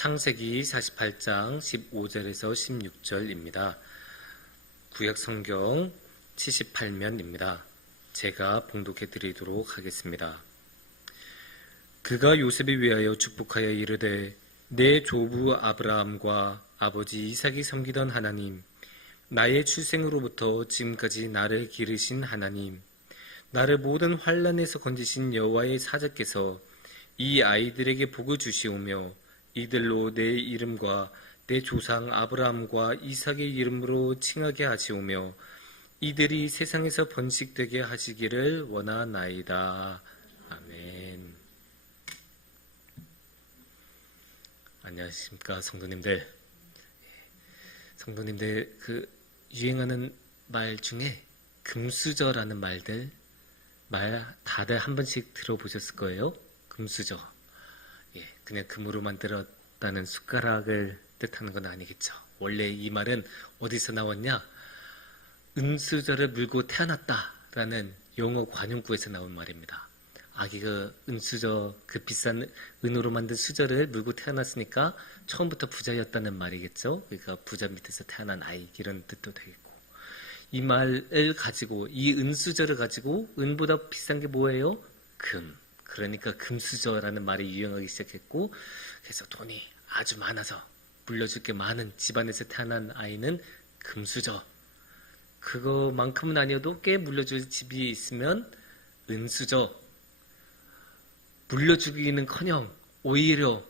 창세기 48장 15절에서 16절입니다. 구약성경 78면입니다. 제가 봉독해 드리도록 하겠습니다. 그가 요셉에 위하여 축복하여 이르되 내 조부 아브라함과 아버지 이삭이 섬기던 하나님, 나의 출생으로부터 지금까지 나를 기르신 하나님, 나를 모든 환난에서 건지신 여호와의 사자께서 이 아이들에게 복을 주시오며 이들로 내 이름과 내 조상 아브라함과 이삭의 이름으로 칭하게 하시오며 이들이 세상에서 번식되게 하시기를 원하나이다. 아멘. 안녕하십니까 성도님들. 성도님들, 유행하는 말 중에 금수저라는 말 다들 한 번씩 들어보셨을 거예요. 금수저. 그냥 금으로 만들었다는 숟가락을 뜻하는 건 아니겠죠. 원래 이 말은 어디서 나왔냐? 은수저를 물고 태어났다라는 영어 관용구에서 나온 말입니다. 아기가 은수저, 비싼 은으로 만든 수저를 물고 태어났으니까 처음부터 부자였다는 말이겠죠. 그러니까 부자 밑에서 태어난 아이, 이런 뜻도 되겠고, 이 말을 가지고, 이 은수저를 가지고 은보다 비싼 게 뭐예요? 금. 그러니까 금수저라는 말이 유행하기 시작했고, 그래서 돈이 아주 많아서 물려줄 게 많은 집안에서 태어난 아이는 금수저. 그거만큼은 아니어도 꽤 물려줄 집이 있으면 은수저. 물려주기는커녕 오히려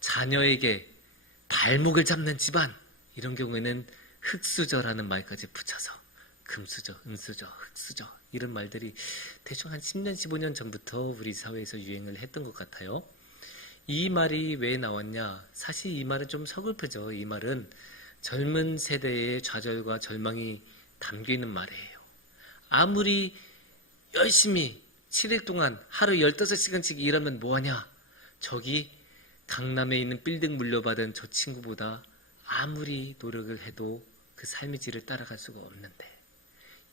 자녀에게 발목을 잡는 집안, 이런 경우에는 흙수저라는 말까지 붙여서 금수저, 은수저, 흙수저, 이런 말들이 대충 한 10년, 15년 전부터 우리 사회에서 유행을 했던 것 같아요. 이 말이 왜 나왔냐? 사실 이 말은 좀 서글프죠. 이 말은 젊은 세대의 좌절과 절망이 담겨있는 말이에요. 아무리 열심히 7일 동안 하루 15시간씩 일하면 뭐하냐? 저기 강남에 있는 빌딩 물려받은 저 친구보다 아무리 노력을 해도 그 삶의 질을 따라갈 수가 없는데,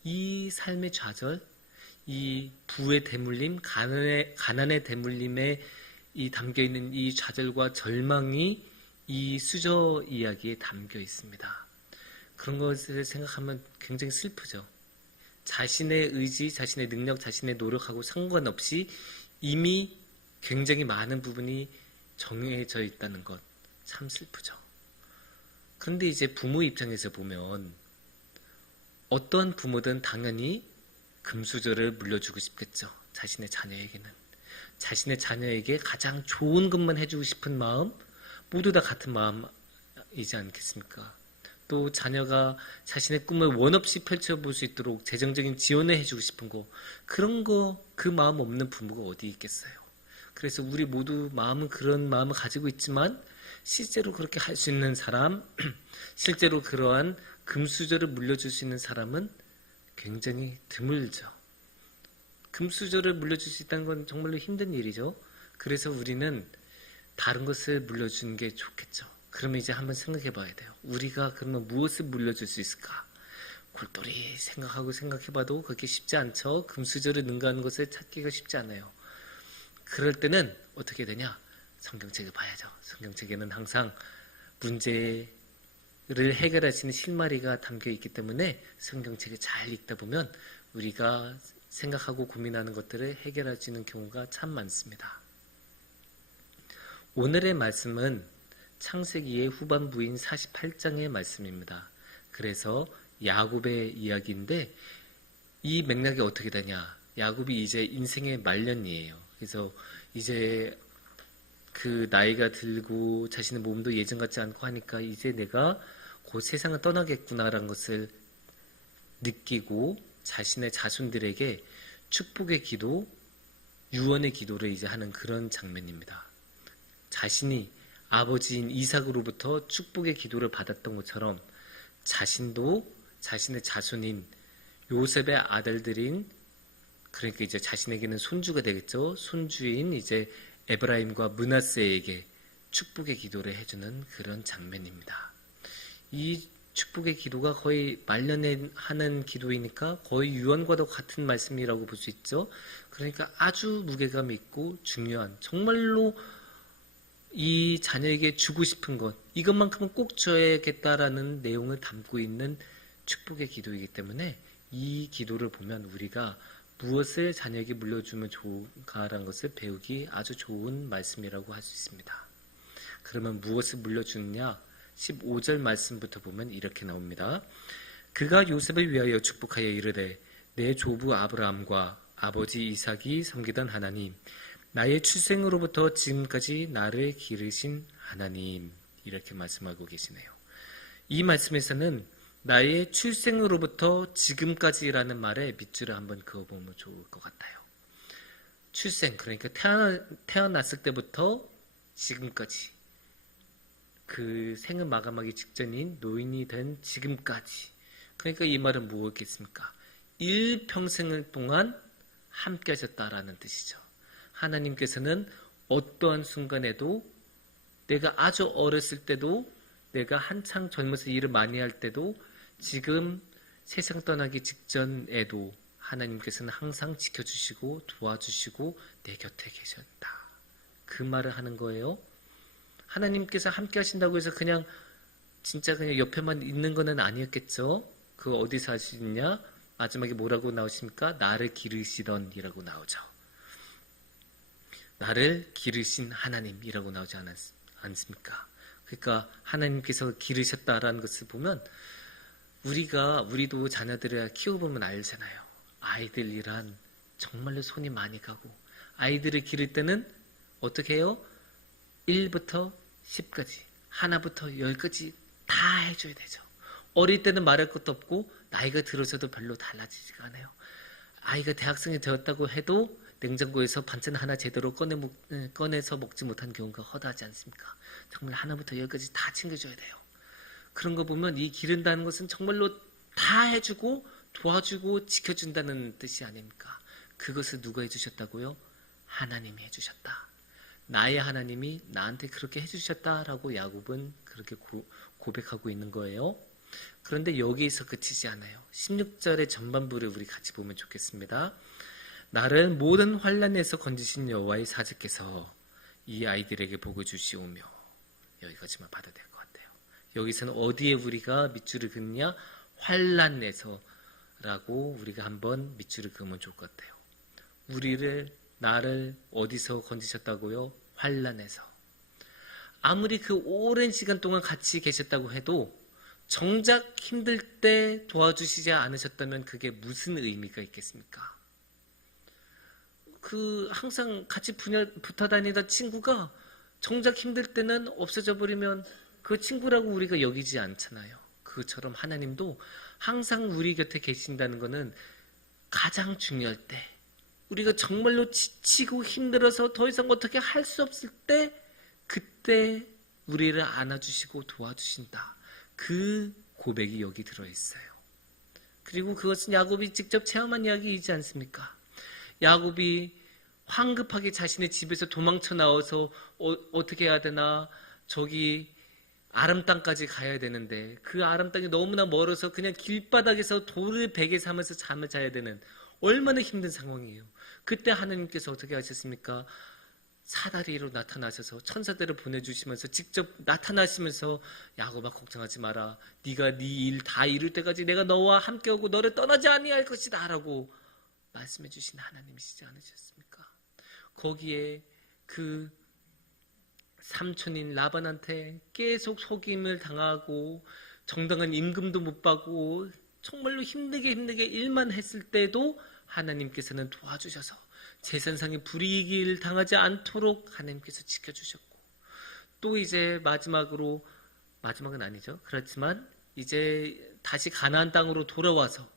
이 삶의 좌절, 이 부의 대물림, 가난의 대물림에 담겨있는 이 좌절과 절망이 이 수저 이야기에 담겨 있습니다. 그런 것을 생각하면 굉장히 슬프죠. 자신의 의지, 자신의 능력, 자신의 노력하고 상관없이 이미 굉장히 많은 부분이 정해져 있다는 것, 참 슬프죠. 그런데 이제 부모 입장에서 보면 어떠한 부모든 당연히 금수저를 물려주고 싶겠죠. 자신의 자녀에게는. 자신의 자녀에게 가장 좋은 것만 해주고 싶은 마음, 모두 다 같은 마음이지 않겠습니까? 또 자녀가 자신의 꿈을 원없이 펼쳐볼 수 있도록 재정적인 지원을 해주고 싶은 거, 그런 거, 그 마음 없는 부모가 어디 있겠어요. 그래서 우리 모두 마음은 그런 마음을 가지고 있지만 실제로 그렇게 할 수 있는 사람, 실제로 그러한 금수저를 물려줄 수 있는 사람은 굉장히 드물죠. 금수저를 물려줄 수 있다는 건 정말로 힘든 일이죠. 그래서 우리는 다른 것을 물려주는 게 좋겠죠. 그러면 이제 한번 생각해 봐야 돼요. 우리가 그러면 무엇을 물려줄 수 있을까? 골똘히 생각해 봐도 그렇게 쉽지 않죠. 금수저를 능가하는 것을 찾기가 쉽지 않아요. 그럴 때는 어떻게 되냐? 성경책을 봐야죠. 성경책에는 항상 문제를 해결할 수 있는 실마리가 담겨 있기 때문에 성경책을 잘 읽다 보면 우리가 생각하고 고민하는 것들을 해결할 수 있는 경우가 참 많습니다. 오늘의 말씀은 창세기의 후반부인 48장의 말씀입니다. 그래서 야곱의 이야기인데, 이 맥락이 어떻게 되냐? 야곱이 이제 인생의 말년이에요. 그래서 이제 그 나이가 들고 자신의 몸도 예전 같지 않고 하니까 이제 내가 곧 세상을 떠나겠구나라는 것을 느끼고 자신의 자손들에게 축복의 기도, 유언의 기도를 이제 하는 그런 장면입니다. 자신이 아버지인 이삭으로부터 축복의 기도를 받았던 것처럼 자신도 자신의 자손인 요셉의 아들들인, 그러니까 이제 자신에게는 손주가 되겠죠. 손주인 이제 에브라임과 므낫세에게 축복의 기도를 해주는 그런 장면입니다. 이 축복의 기도가 거의 말년에 하는 기도이니까 거의 유언과도 같은 말씀이라고 볼 수 있죠. 그러니까 아주 무게감 있고 중요한, 정말로 이 자녀에게 주고 싶은 것, 이것만큼은 꼭 줘야겠다라는 내용을 담고 있는 축복의 기도이기 때문에 이 기도를 보면 우리가 무엇을 자녀에게 물려주면 좋은가라는 것을 배우기 아주 좋은 말씀이라고 할 수 있습니다. 그러면 무엇을 물려주느냐? 15절 말씀부터 보면 이렇게 나옵니다. 그가 요셉을 위하여 축복하여 이르되 내 조부 아브라함과 아버지 이삭이 섬기던 하나님, 나의 출생으로부터 지금까지 나를 기르신 하나님, 이렇게 말씀하고 계시네요. 이 말씀에서는 나의 출생으로부터 지금까지라는 말에 밑줄을 한번 그어보면 좋을 것 같아요. 출생, 그러니까 태어났을 때부터 지금까지, 그 생을 마감하기 직전인 노인이 된 지금까지. 그러니까 이 말은 무엇겠습니까? 일평생을 동안 함께 하셨다라는 뜻이죠. 하나님께서는 어떠한 순간에도, 내가 아주 어렸을 때도, 내가 한창 젊어서 일을 많이 할 때도, 지금 세상 떠나기 직전에도 하나님께서는 항상 지켜주시고 도와주시고 내 곁에 계셨다. 그 말을 하는 거예요. 하나님께서 함께 하신다고 해서 그냥 진짜 그냥 옆에만 있는 거는 아니었겠죠. 그 어디서 하시느냐? 마지막에 뭐라고 나오십니까? 나를 기르시던 이라고 나오죠. 나를 기르신 하나님이라고 나오지 않습니까? 그러니까 하나님께서 기르셨다라는 것을 보면 우리도 자녀들을 키워보면 알잖아요. 아이들이란 정말로 손이 많이 가고, 아이들을 기를 때는 어떻게 해요? 1부터 10까지, 하나부터 10까지 다 해줘야 되죠. 어릴 때는 말할 것도 없고 나이가 들어서도 별로 달라지지가 않아요. 아이가 대학생이 되었다고 해도 냉장고에서 반찬 하나 제대로 꺼내서 먹지 못한 경우가 허다하지 않습니까? 정말 하나부터 10까지 다 챙겨줘야 돼요. 그런 거 보면 이 기른다는 것은 정말로 다 해주고 도와주고 지켜준다는 뜻이 아닙니까? 그것을 누가 해주셨다고요? 하나님이 해주셨다. 나의 하나님이 나한테 그렇게 해주셨다라고 야곱은 그렇게 고백하고 있는 거예요. 그런데 여기에서 그치지 않아요. 16절의 전반부를 우리 같이 보면 좋겠습니다. 나를 모든 환난에서 건지신 여호와의 사자께서 이 아이들에게 복을 주시오며, 여기까지만 봐도 될 것 같아요. 여기서는 어디에 우리가 밑줄을 긋냐? 환난에서 라고 우리가 한번 밑줄을 그으면 좋을 것 같아요. 나를 어디서 건지셨다고요? 환난에서. 아무리 그 오랜 시간 동안 같이 계셨다고 해도 정작 힘들 때 도와주시지 않으셨다면 그게 무슨 의미가 있겠습니까? 항상 같이 붙어 다니던 친구가 정작 힘들 때는 없어져 버리면 그 친구라고 우리가 여기지 않잖아요. 그처럼 하나님도 항상 우리 곁에 계신다는 것은 가장 중요할 때, 우리가 정말로 지치고 힘들어서 더 이상 어떻게 할 수 없을 때, 그때 우리를 안아주시고 도와주신다. 그 고백이 여기 들어있어요. 그리고 그것은 야곱이 직접 체험한 이야기이지 않습니까? 야곱이 황급하게 자신의 집에서 도망쳐 나와서 어떻게 해야 되나, 저기 아람 땅까지 가야 되는데 그 아람 땅이 너무나 멀어서 그냥 길바닥에서 돌을 베개 삼아서 잠을 자야 되는 얼마나 힘든 상황이에요. 그때 하나님께서 어떻게 하셨습니까? 사다리로 나타나셔서 천사들을 보내주시면서 직접 나타나시면서 야곱아 걱정하지 마라. 네가 네 일 다 이룰 때까지 내가 너와 함께하고 너를 떠나지 아니할 것이다 라고 말씀해 주신 하나님이시지 않으셨습니까? 거기에 그 삼촌인 라반한테 계속 속임을 당하고 정당한 임금도 못 받고 정말로 힘들게 일만 했을 때도 하나님께서는 도와주셔서 재산상의 불이익을 당하지 않도록 하나님께서 지켜주셨고, 또 이제 마지막은 아니죠. 그렇지만 이제 다시 가나안 땅으로 돌아와서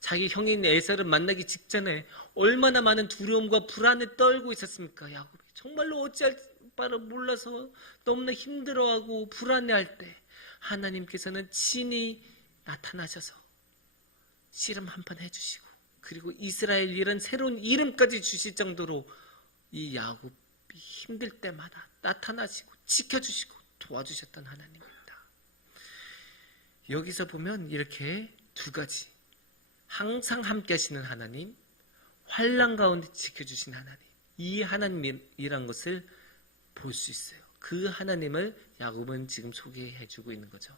자기 형인 에사를 만나기 직전에 얼마나 많은 두려움과 불안에 떨고 있었습니까? 야곱이 정말로 어찌할 바를 몰라서 너무나 힘들어하고 불안해할 때 하나님께서는 친히 나타나셔서 씨름 한판 해주시고, 그리고 이스라엘이란 새로운 이름까지 주실 정도로 이 야곱이 힘들 때마다 나타나시고 지켜주시고 도와주셨던 하나님입니다. 여기서 보면 이렇게 두 가지, 항상 함께 하시는 하나님, 환난 가운데 지켜주신 하나님, 이 하나님이란 것을 볼 수 있어요. 그 하나님을 야곱은 지금 소개해주고 있는 거죠.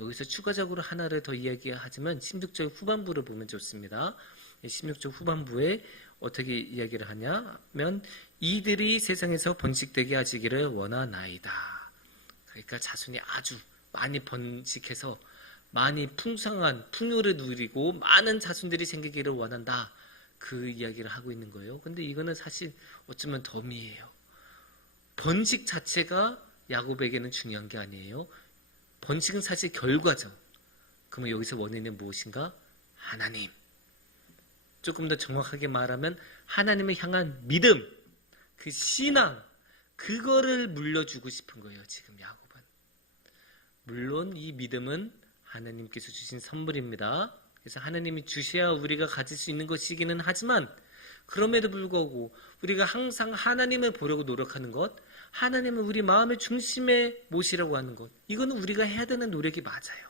여기서 추가적으로 하나를 더 이야기하자면 16절 후반부를 보면 좋습니다. 16절 후반부에 어떻게 이야기를 하냐면 이들이 세상에서 번식되게 하시기를 원하나이다. 그러니까 자손이 아주 많이 번식해서 많이 풍성한 풍요를 누리고 많은 자손들이 생기기를 원한다. 그 이야기를 하고 있는 거예요. 근데 이거는 사실 어쩌면 덤이에요. 번식 자체가 야곱에게는 중요한 게 아니에요. 번식은 사실 결과죠. 그러면 여기서 원인은 무엇인가? 하나님. 조금 더 정확하게 말하면 하나님을 향한 믿음, 그 신앙, 그거를 물려주고 싶은 거예요. 지금 야곱은. 물론 이 믿음은 하나님께서 주신 선물입니다. 그래서 하나님이 주셔야 우리가 가질 수 있는 것이기는 하지만 그럼에도 불구하고 우리가 항상 하나님을 보려고 노력하는 것, 하나님을 우리 마음의 중심에 모시라고 하는 것, 이거는 우리가 해야 되는 노력이 맞아요.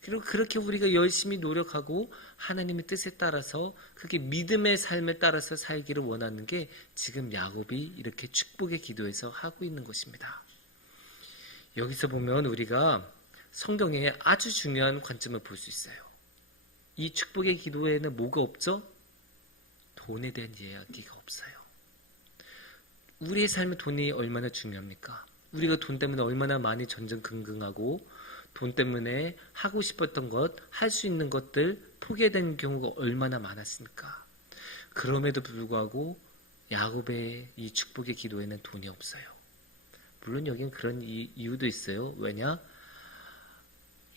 그리고 그렇게 우리가 열심히 노력하고 하나님의 뜻에 따라서 그게 믿음의 삶에 따라서 살기를 원하는 게 지금 야곱이 이렇게 축복의 기도에서 하고 있는 것입니다. 여기서 보면 우리가 성경에 아주 중요한 관점을 볼 수 있어요. 이 축복의 기도에는 뭐가 없죠? 돈에 대한 이야기가 없어요. 우리의 삶에 돈이 얼마나 중요합니까? 우리가 돈 때문에 얼마나 많이 전전긍긍하고 돈 때문에 하고 싶었던 것, 할 수 있는 것들 포기해야 되는 경우가 얼마나 많았습니까? 그럼에도 불구하고 야곱의 이 축복의 기도에는 돈이 없어요. 물론 여긴 그런 이유도 있어요. 왜냐?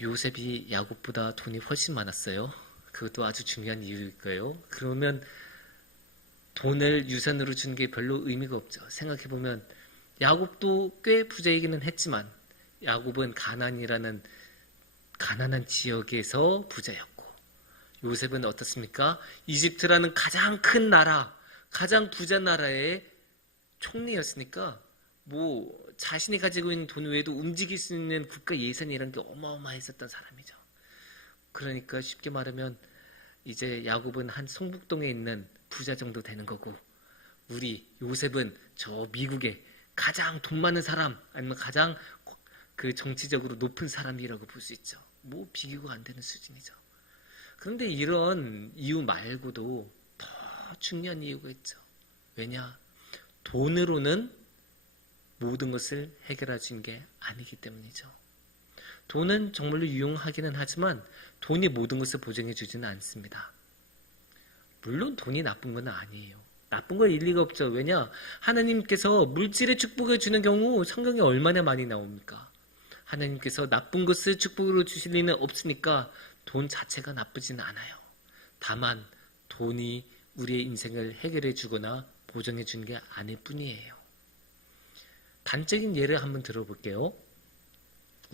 요셉이 야곱보다 돈이 훨씬 많았어요. 그것도 아주 중요한 이유일 거예요. 그러면 돈을 유산으로 준 게 별로 의미가 없죠. 생각해보면 야곱도 꽤 부자이기는 했지만 야곱은 가나안이라는 가난한 지역에서 부자였고 요셉은 어떻습니까? 이집트라는 가장 큰 나라, 가장 부자 나라의 총리였으니까 뭐 자신이 가지고 있는 돈 외에도 움직일 수 있는 국가 예산이라는 게 어마어마했었던 사람이죠. 그러니까 쉽게 말하면 이제 야곱은 한 성북동에 있는 부자 정도 되는 거고 우리 요셉은 저 미국의 가장 돈 많은 사람 아니면 가장 그 정치적으로 높은 사람이라고 볼 수 있죠. 뭐 비교가 안 되는 수준이죠. 그런데 이런 이유 말고도 더 중요한 이유가 있죠. 왜냐? 돈으로는 모든 것을 해결해 준 게 아니기 때문이죠. 돈은 정말로 유용하기는 하지만 돈이 모든 것을 보장해 주지는 않습니다. 물론 돈이 나쁜 건 아니에요. 나쁜 걸 일리가 없죠. 왜냐? 하나님께서 물질의 축복을 주는 경우 성경에 얼마나 많이 나옵니까? 하나님께서 나쁜 것을 축복으로 주실 리는 없으니까 돈 자체가 나쁘지는 않아요. 다만 돈이 우리의 인생을 해결해 주거나 보장해 주는 게 아닐 뿐이에요. 단적인 예를 한번 들어볼게요.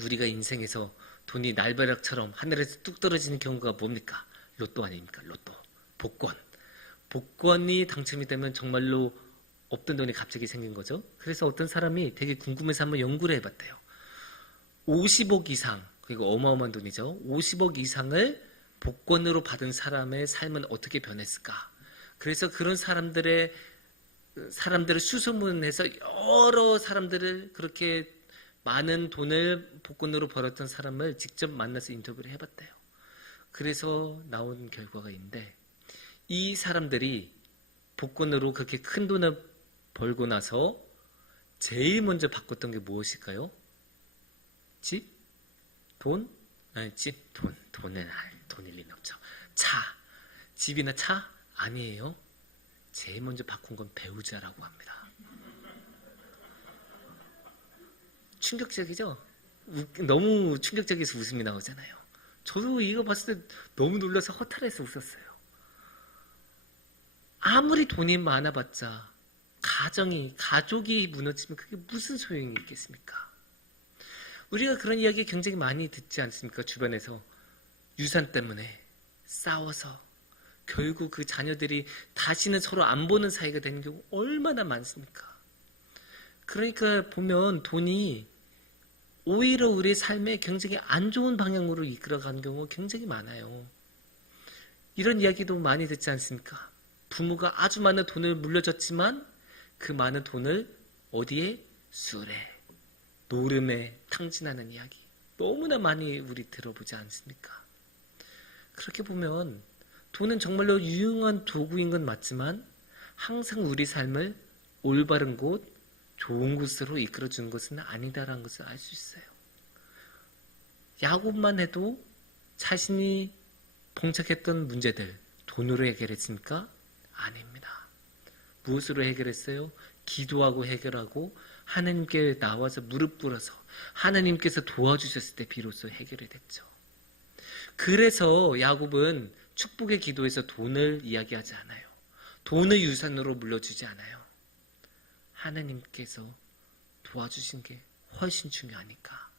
우리가 인생에서 돈이 날벼락처럼 하늘에서 뚝 떨어지는 경우가 뭡니까? 로또 아닙니까? 로또. 복권. 복권이 당첨이 되면 정말로 없던 돈이 갑자기 생긴 거죠. 그래서 어떤 사람이 되게 궁금해서 한번 연구를 해봤대요. 50억 이상, 그리고 어마어마한 돈이죠. 50억 이상을 복권으로 받은 사람의 삶은 어떻게 변했을까? 그래서 그런 사람들을 수소문해서 여러 사람들을 그렇게 많은 돈을 복권으로 벌었던 사람을 직접 만나서 인터뷰를 해봤대요. 그래서 나온 결과가 있는데 이 사람들이 복권으로 그렇게 큰 돈을 벌고 나서 제일 먼저 바꿨던 게 무엇일까요? 집? 돈? 아니, 집, 돈일 리는 없죠. 차. 집이나 차? 아니에요. 제일 먼저 바꾼 건 배우자라고 합니다. 충격적이죠? 너무 충격적이어서 웃음이 나오잖아요. 저도 이거 봤을 때 너무 놀라서 허탈해서 웃었어요. 아무리 돈이 많아봤자 가족이 무너지면 그게 무슨 소용이 있겠습니까? 우리가 그런 이야기 굉장히 많이 듣지 않습니까? 주변에서 유산 때문에 싸워서 결국 그 자녀들이 다시는 서로 안 보는 사이가 되는 경우 얼마나 많습니까? 그러니까 보면 돈이 오히려 우리의 삶에 굉장히 안 좋은 방향으로 이끌어가는 경우가 굉장히 많아요. 이런 이야기도 많이 듣지 않습니까? 부모가 아주 많은 돈을 물려줬지만 그 많은 돈을 어디에? 술에, 노름에 탕진하는 이야기 너무나 많이 우리 들어보지 않습니까? 그렇게 보면 돈은 정말로 유용한 도구인 건 맞지만 항상 우리 삶을 올바른 곳, 좋은 곳으로 이끌어주는 것은 아니다라는 것을 알 수 있어요. 야곱만 해도 자신이 봉착했던 문제들 돈으로 해결했습니까? 아닙니다. 무엇으로 해결했어요? 기도하고 해결하고 하나님께 나와서 무릎 꿇어서 하나님께서 도와주셨을 때 비로소 해결이 됐죠. 그래서 야곱은 축복의 기도에서 돈을 이야기하지 않아요. 돈을 유산으로 물려주지 않아요. 하나님께서 도와주신 게 훨씬 중요하니까.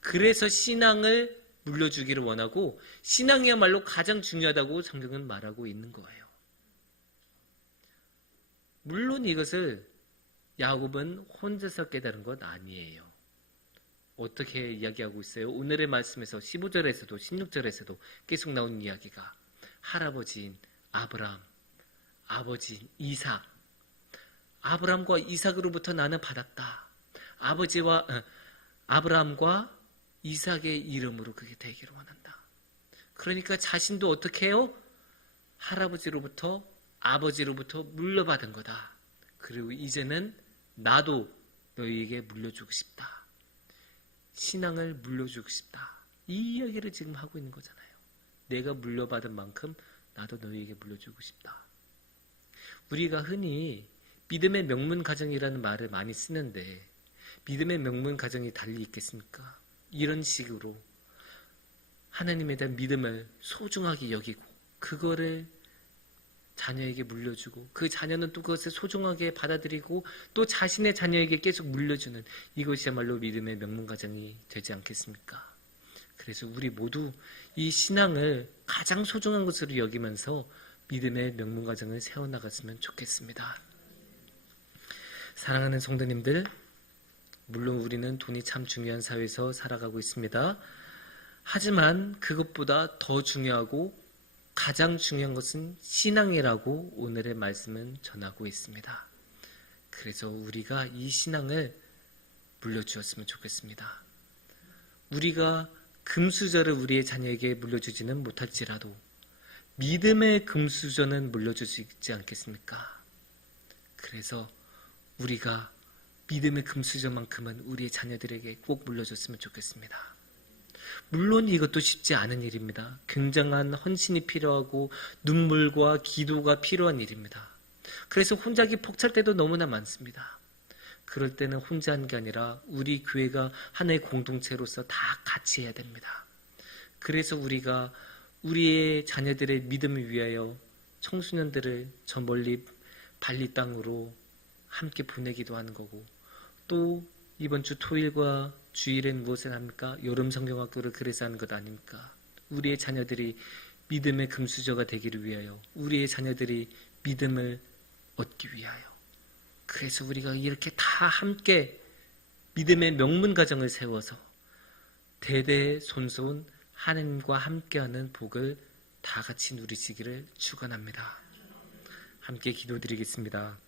그래서 신앙을 물려주기를 원하고 신앙이야말로 가장 중요하다고 성경은 말하고 있는 거예요. 물론 이것을 야곱은 혼자서 깨달은 것 아니에요. 어떻게 이야기하고 있어요? 오늘의 말씀에서 15절에서도 16절에서도 계속 나온 이야기가 할아버지인 아브라함, 아버지인 이삭, 아브라함과 이삭으로부터 나는 받았다. 아브라함과 이삭의 이름으로 그게 되기를 원한다. 그러니까 자신도 어떻게 해요? 할아버지로부터 아버지로부터 물려받은 거다. 그리고 이제는 나도 너희에게 물려주고 싶다. 신앙을 물려주고 싶다. 이 이야기를 지금 하고 있는 거잖아요. 내가 물려받은 만큼 나도 너희에게 물려주고 싶다. 우리가 흔히 믿음의 명문 가정이라는 말을 많이 쓰는데 믿음의 명문 가정이 달리 있겠습니까? 이런 식으로 하나님에 대한 믿음을 소중하게 여기고 그거를 자녀에게 물려주고 그 자녀는 또 그것을 소중하게 받아들이고 또 자신의 자녀에게 계속 물려주는 이것이야말로 믿음의 명문 가정이 되지 않겠습니까? 그래서 우리 모두 이 신앙을 가장 소중한 것으로 여기면서 믿음의 명문 가정을 세워나갔으면 좋겠습니다. 사랑하는 성도님들, 물론 우리는 돈이 참 중요한 사회에서 살아가고 있습니다. 하지만 그것보다 더 중요하고 가장 중요한 것은 신앙이라고 오늘의 말씀은 전하고 있습니다. 그래서 우리가 이 신앙을 물려주었으면 좋겠습니다. 우리가 금수저를 우리의 자녀에게 물려주지는 못할지라도 믿음의 금수저는 물려줄 수 있지 않겠습니까? 그래서 우리가 믿음의 금수저만큼은 우리의 자녀들에게 꼭 물려줬으면 좋겠습니다. 물론 이것도 쉽지 않은 일입니다. 굉장한 헌신이 필요하고 눈물과 기도가 필요한 일입니다. 그래서 혼자기 벅찰 때도 너무나 많습니다. 그럴 때는 혼자 하는 게 아니라 우리 교회가 하나의 공동체로서 다 같이 해야 됩니다. 그래서 우리가 우리의 자녀들의 믿음을 위하여 청소년들을 저 멀리 발리 땅으로 함께 보내기도 하는 거고 또 이번 주 토요일과 주일엔 무엇을 합니까? 여름 성경학교를 그래서 하는 것 아닙니까? 우리의 자녀들이 믿음의 금수저가 되기를 위하여 우리의 자녀들이 믿음을 얻기 위하여 그래서 우리가 이렇게 다 함께 믿음의 명문 가정을 세워서 대대손손 하나님과 함께하는 복을 다 같이 누리시기를 축원합니다. 함께 기도드리겠습니다.